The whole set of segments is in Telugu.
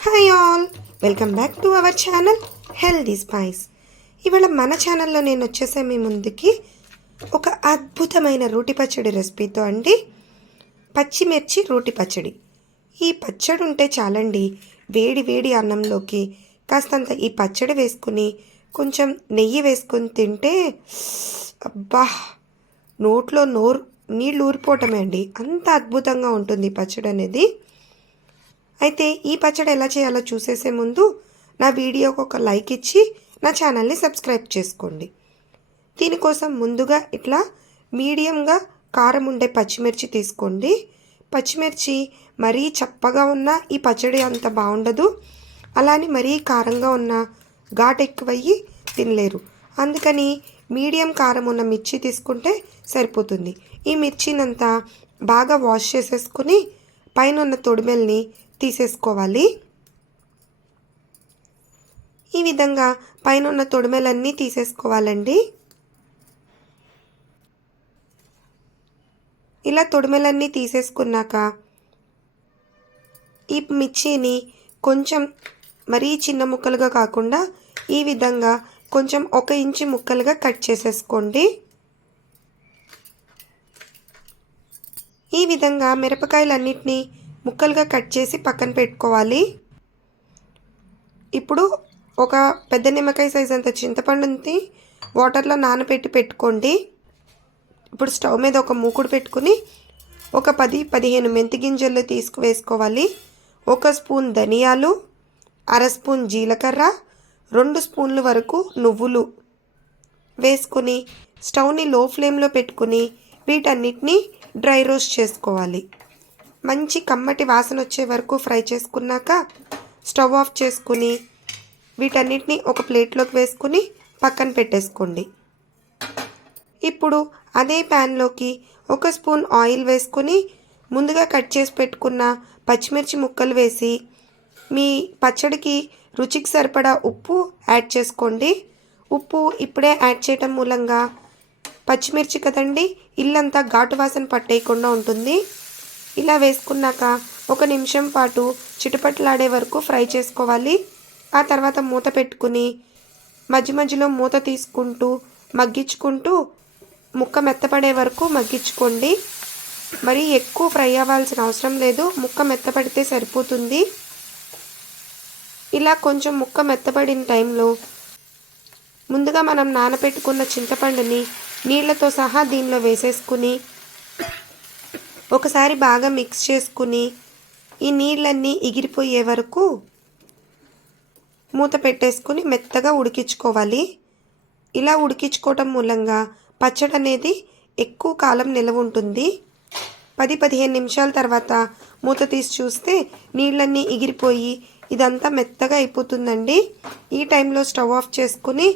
Hi all welcome back to our channel healthy spice ఇవాళ మన ఛానల్లో నేను వచ్చేసే మీ ముందుకి ఒక అద్భుతమైన రోటి పచ్చడి రెసిపీతో అండి పచ్చిమిర్చి రోటి పచ్చడి. ఈ పచ్చడి ఉంటే చాలండి వేడి వేడి అన్నంలోకి కాస్తంత ఈ పచ్చడి వేసుకుని కొంచెం నెయ్యి వేసుకుని తింటే అబ్బా నోట్లో నోరు నీళ్ళు ఊరిపోవటమే అండి. అంత అద్భుతంగా ఉంటుంది ఈ పచ్చడి అనేది అయితే ఈ పచ్చడి ఎలా చేయాలో చూసేసే ముందు నా వీడియోకి ఒక లైక్ ఇచ్చి నా ఛానల్ని సబ్స్క్రైబ్ చేసుకోండి. దీనికోసం ముందుగా ఇట్లా మీడియంగా కారం ఉండే పచ్చిమిర్చి తీసుకోండి. పచ్చిమిర్చి మరీ చప్పగా ఉన్న ఈ పచ్చడి అంత బాగుండదు. అలానే మరీ కారంగా ఉన్న ఘాట్ ఎక్కువయ్యి తినలేరు. అందుకని మీడియం కారం ఉన్న మిర్చి తీసుకుంటే సరిపోతుంది. ఈ మిర్చినంతా బాగా వాష్ చేసేసుకుని పైన ఉన్న తొడిమెల్ని తీసేసుకోవాలి. ఈ విధంగా పైన ఉన్న తొడిమెలన్నీ తీసేసుకోవాలండి. ఇలా తొడిమెలన్నీ తీసేసుకున్నాక ఈ మిర్చిని కొంచెం మరీ చిన్న ముక్కలుగా కాకుండా ఈ విధంగా కొంచెం ఒక ఇంచు ముక్కలుగా కట్ చేసేసుకోండి. ఈ విధంగా మిరపకాయలన్నిటినీ ముక్కలుగా కట్ చేసి పక్కన పెట్టుకోవాలి. ఇప్పుడు ఒక పెద్ద నిమ్మకాయ సైజ్ అంత చింతపండుని వాటర్లో నానబెట్టి పెట్టుకోండి. ఇప్పుడు స్టవ్ మీద ఒక మూకుడు పెట్టుకుని ఒక పది పదిహేను మెంతి గింజలు తీసుకువేసుకోవాలి ఒక స్పూన్ ధనియాలు అర స్పూన్ జీలకర్ర రెండు స్పూన్ల వరకు నువ్వులు వేసుకుని స్టవ్ని లో ఫ్లేమ్లో పెట్టుకుని వీటన్నిటిని డ్రై రోస్ట్ చేసుకోవాలి. మంచి కమ్మటి వాసన వచ్చే వరకు ఫ్రై చేసుకున్నాక స్టవ్ ఆఫ్ చేసుకుని వీటన్నిటిని ఒక ప్లేట్లోకి వేసుకుని పక్కన పెట్టేసుకోండి. ఇప్పుడు అదే ప్యాన్లోకి ఒక స్పూన్ ఆయిల్ వేసుకుని ముందుగా కట్ చేసి పెట్టుకున్న పచ్చిమిర్చి ముక్కలు వేసి మీ పచ్చడికి రుచికి సరిపడా ఉప్పు యాడ్ చేసుకోండి. ఉప్పు ఇప్పుడే యాడ్ చేయటం మూలంగా పచ్చిమిర్చి కదండి ఇల్లంతా ఘాటు వాసన పట్టేయకుండా ఉంటుంది. ఇలా వేసుకున్నాక ఒక నిమిషం పాటు చిటపట్లాడే వరకు ఫ్రై చేసుకోవాలి. ఆ తర్వాత మూత పెట్టుకుని మధ్య మధ్యలో మూత తీసుకుంటూ మగ్గించుకుంటూ ముక్క మెత్తపడే వరకు మగ్గించుకోండి. మరి ఎక్కువ ఫ్రై అవ్వాల్సిన అవసరం లేదు. ముక్క మెత్తపడితే సరిపోతుంది. ఇలా కొంచెం ముక్క మెత్తపడిన టైంలో ముందుగా మనం నానబెట్టుకున్న చింతపండుని నీళ్ళతో సహా దీనిలో వేసేసుకుని ఒకసారి బాగా మిక్స్ చేసుకుని ఈ నీళ్ళన్నీ ఎగిరిపోయే వరకు మూత పెట్టేసుకుని మెత్తగా ఉడికించుకోవాలి. ఇలా ఉడికించుకోవటం మూలంగా పచ్చడి అనేది ఎక్కువ కాలం నిలవ ఉంటుంది. పది పదిహేను నిమిషాల తర్వాత మూత తీసి చూస్తే నీళ్ళన్నీ ఎగిరిపోయి ఇదంతా మెత్తగా అయిపోతుందండి. ఈ టైంలో స్టవ్ ఆఫ్ చేసుకుని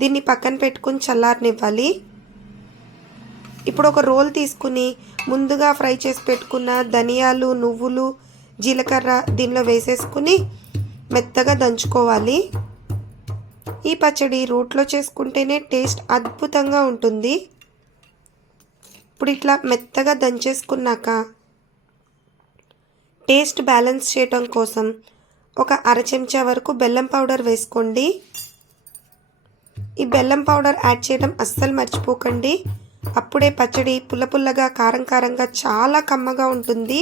దీన్ని పక్కన పెట్టుకుని చల్లారనివ్వాలి. ఇప్పుడు ఒక రోల్ తీసుకుని ముందుగా ఫ్రై చేసి పెట్టుకున్న ధనియాలు నువ్వులు జీలకర్ర దీనిలో వేసేసుకుని మెత్తగా దంచుకోవాలి. ఈ పచ్చడి రోట్లో చేసుకుంటేనే టేస్ట్ అద్భుతంగా ఉంటుంది. ఇప్పుడు ఇట్లా మెత్తగా దంచేసుకున్నాక టేస్ట్ బ్యాలెన్స్ చేయటం కోసం ఒక అర చెంచా వరకు బెల్లం పౌడర్ వేసుకోండి. ఈ బెల్లం పౌడర్ యాడ్ చేయడం అస్సలు మర్చిపోకండి. అప్పుడే పచ్చడి పుల్ల పుల్లగా కారం కారంగా చాలా కమ్మగా ఉంటుంది.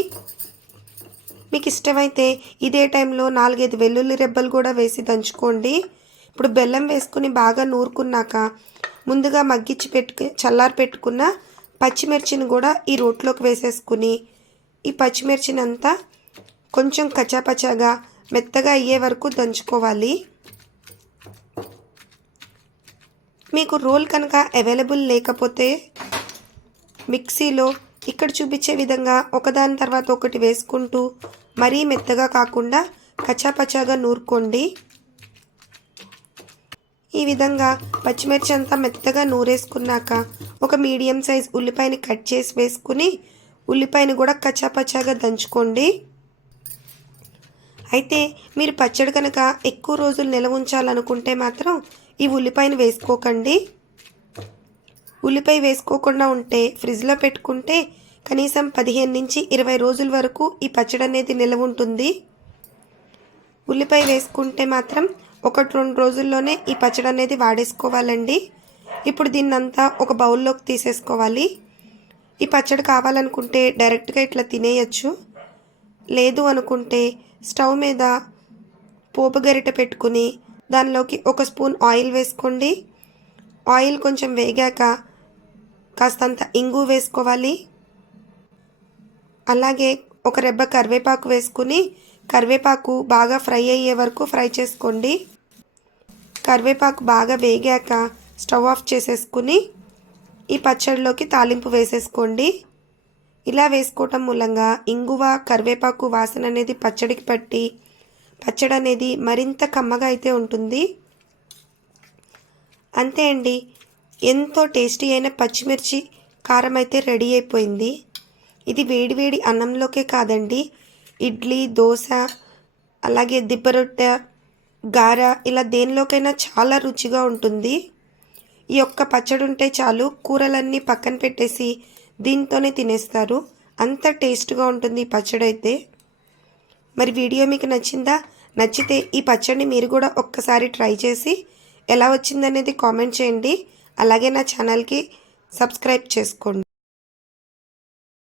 మీకు ఇష్టమైతే ఇదే టైంలో నాలుగైదు వెల్లుల్లి రెబ్బలు కూడా వేసి దంచుకోండి. ఇప్పుడు బెల్లం వేసుకుని బాగా నూరుకున్నాక ముందుగా మగ్గించి పెట్టుకు చల్లారి పెట్టుకున్న పచ్చిమిర్చిని కూడా ఈ రోట్లోకి వేసేసుకుని ఈ పచ్చిమిర్చిని అంతా కొంచెం కచాపచాగా మెత్తగా అయ్యే వరకు దంచుకోవాలి. మీకు రోల్ కనుక అవైలబుల్ లేకపోతే మిక్సీలో ఇక్కడ చూపించే విధంగా ఒకదాని తర్వాత ఒకటి వేసుకుంటూ మరీ మెత్తగా కాకుండా కచాపచాగా నూరుకోండి. ఈ విధంగా పచ్చిమిర్చి అంతా మెత్తగా నూరేసుకున్నాక ఒక మీడియం సైజ్ ఉల్లిపాయని కట్ చేసి వేసుకుని ఉల్లిపాయని కూడా కచాపచాగా దంచుకోండి. అయితే మీరు పచ్చడి కనుక ఎక్కువ రోజులు నిల్వ ఉంచాలనుకుంటే మాత్రం ఈ ఉల్లిపాయను వేసుకోకండి. ఉల్లిపాయ వేసుకోకుండా ఉంటే ఫ్రిడ్జ్లో పెట్టుకుంటే కనీసం పదిహేను నుంచి ఇరవై రోజుల వరకు ఈ పచ్చడి అనేది నిల్వ ఉంటుంది. ఉల్లిపాయ వేసుకుంటే మాత్రం ఒకటి రెండు రోజుల్లోనే ఈ పచ్చడి అనేది వాడేసుకోవాలండి. ఇప్పుడు దీన్నంతా ఒక బౌల్లోకి తీసేసుకోవాలి. ఈ పచ్చడి కావాలనుకుంటే డైరెక్ట్గా ఇట్లా తినేయచ్చు. లేదు అనుకుంటే స్టవ్ మీద పోపు గరిట పెట్టుకుని దానిలోకి ఒక స్పూన్ ఆయిల్ వేసుకోండి. ఆయిల్ కొంచెం వేగాక కాస్తంత ఇంగు వేసుకోవాలి. అలాగే ఒక రెబ్బ కరివేపాకు వేసుకుని కరివేపాకు బాగా ఫ్రై అయ్యే వరకు ఫ్రై చేసుకోండి. కరివేపాకు బాగా వేగాక స్టవ్ ఆఫ్ చేసేసుకుని ఈ పచ్చడిలోకి తాలింపు వేసేసుకోండి. ఇలా వేసుకోవటం మూలంగా ఇంగువ కరివేపాకు వాసన అనేది పచ్చడికి పట్టి పచ్చడి అనేది మరింత కమ్మగా అయితే ఉంటుంది. అంతే అండి. ఎంతో టేస్టీ అయిన పచ్చిమిర్చి కారం అయితే రెడీ అయిపోయింది. ఇది వేడివేడి అన్నంలోకే కాదండి. ఇడ్లీ దోశ అలాగే దిబ్బరొట్టె గార ఇలా దేనిలోకైనా చాలా రుచిగా ఉంటుంది. ఈ ఒక్క పచ్చడి ఉంటే చాలు కూరలన్నీ పక్కన పెట్టేసి దీంతోనే తినేస్తారు. అంత టేస్ట్గా ఉంటుంది ఈ పచ్చడి అయితే మరి వీడియో మీకు నచ్చిందా? నచ్చితే ఈ పచ్చడిని మీరు కూడా ఒక్కసారి ట్రై చేసి ఎలా వచ్చిందనేది కామెంట్ చేయండి. అలాగే నా ఛానల్కి సబ్స్క్రైబ్ చేసుకోండి.